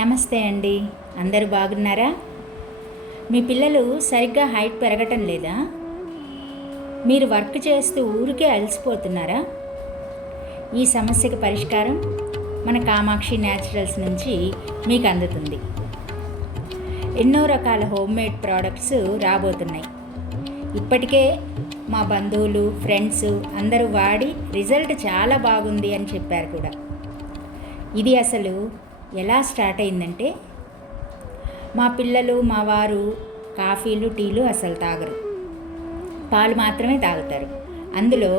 నమస్తే అండి. అందరూ బాగున్నారా? మీ పిల్లలు సరిగ్గా హైట్ పెరగటం లేదా? మీరు వర్క్ చేస్తూ ఊరికే అలసిపోతున్నారా? ఈ సమస్యకి పరిష్కారం మన కామాక్షి న్యాచురల్స్ నుంచి మీకు అందుతుంది. ఎన్నో రకాల హోమ్మేడ్ ప్రోడక్ట్స్ రాబోతున్నాయి. ఇప్పటికే మా బంధువులు, ఫ్రెండ్స్ అందరూ వాడి రిజల్ట్ చాలా బాగుంది అని చెప్పారు కూడా. ఇది అసలు ఎలా స్టార్ట్ అయిందంటే, మా పిల్లలు, మా వారు కాఫీలు, టీలు అసలు తాగరు, పాలు మాత్రమే తాగుతారు. అందులో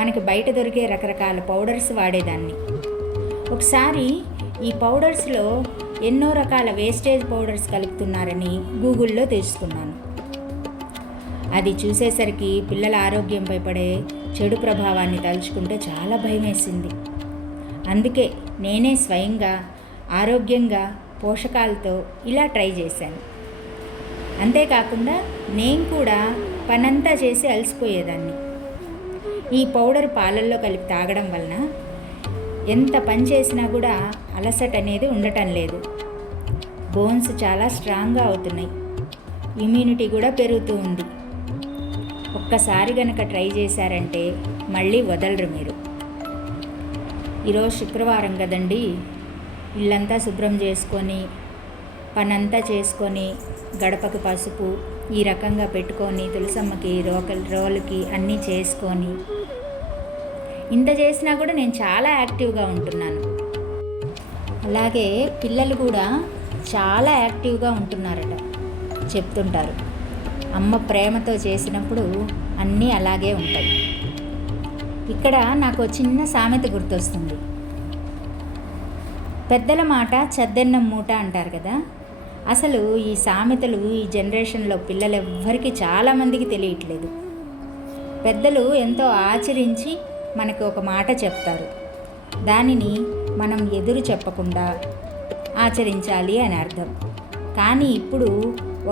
మనకి బయట దొరికే రకరకాల పౌడర్స్ వాడేదాన్ని. ఒకసారి ఈ పౌడర్స్లో ఎన్నో రకాల వేస్టేజ్ పౌడర్స్ కలుపుతున్నారని గూగుల్లో తెలుసుకున్నాను. అది చూసేసరికి పిల్లల ఆరోగ్యంపై పడే చెడు ప్రభావాన్ని తలుచుకుంటే చాలా భయం వేసింది. అందుకే నేనే స్వయంగా ఆరోగ్యంగా పోషకాలతో ఇలా ట్రై చేశాను. అంతేకాకుండా నేను కూడా పనంతా చేసి అలసిపోయేదాన్ని. ఈ పౌడర్ పాలల్లో కలిపి తాగడం వలన ఎంత పని చేసినా కూడా అలసట అనేది ఉండటం లేదు. బోన్స్ చాలా స్ట్రాంగ్గా అవుతున్నాయి, ఇమ్యూనిటీ కూడా పెరుగుతూ ఉంది. ఒక్కసారి గనక ట్రై చేశారంటే మళ్ళీ వదలరు మీరు. ఈరోజు శుక్రవారం కదండి, ఇల్లంతా శుభ్రం చేసుకొని పనంతా చేసుకొని గడపకి పసుపు ఈ రకంగా పెట్టుకొని తులసమ్మకి రోలుకి అన్నీ చేసుకొని ఇంత చేసినా కూడా నేను చాలా యాక్టివ్గా ఉంటున్నాను. అలాగే పిల్లలు కూడా చాలా యాక్టివ్గా ఉంటున్నారట చెప్తుంటారు. అమ్మ ప్రేమతో చేసినప్పుడు అన్నీ అలాగే ఉంటాయి. ఇక్కడ నాకు చిన్న సామెత గుర్తొస్తుంది. పెద్దల మాట చద్దెన్నం మూట అంటారు కదా. అసలు ఈ సామెతలు ఈ జనరేషన్లో పిల్లలెవ్వరికీ చాలామందికి తెలియట్లేదు. పెద్దలు ఎంతో ఆచరించి మనకు ఒక మాట చెప్తారు, దానిని మనం ఎదురు చెప్పకుండా ఆచరించాలి అని అర్థం. కానీ ఇప్పుడు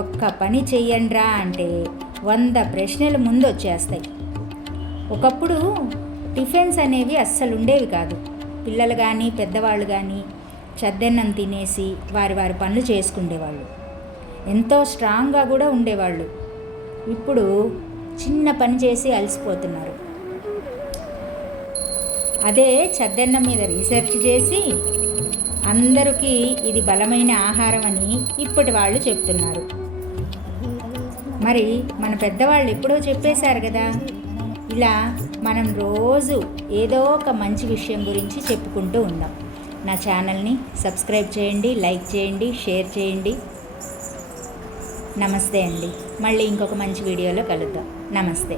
ఒక్క పని చెయ్యండ్రా అంటే 100 ప్రశ్నలు ముందు వచ్చేస్తాయి. ఒకప్పుడు టిఫిన్స్ అనేవి అస్సలు ఉండేవి కాదు. పిల్లలు కానీ పెద్దవాళ్ళు కానీ చద్దన్నం తినేసి వారి పనులు చేసుకునేవాళ్ళు, ఎంతో స్ట్రాంగ్గా కూడా ఉండేవాళ్ళు. ఇప్పుడు చిన్న పని చేసి అలసిపోతున్నారు. అదే చద్దన్నం మీద రీసెర్చ్ చేసి అందరికీ ఇది బలమైన ఆహారం అని ఇప్పటి వాళ్ళు చెప్తున్నారు. మరి మన పెద్దవాళ్ళు ఎప్పుడో చెప్పేశారు కదా. ఇలా మనం రోజు ఏదో ఒక మంచి విషయం గురించి చెప్పుకుంటూ ఉందాం. నా ఛానల్ని సబ్స్క్రైబ్ చేయండి, లైక్ చేయండి, షేర్ చేయండి. నమస్తే అండి. మళ్ళీ ఇంకొక మంచి వీడియోలో కలుద్దాం. నమస్తే.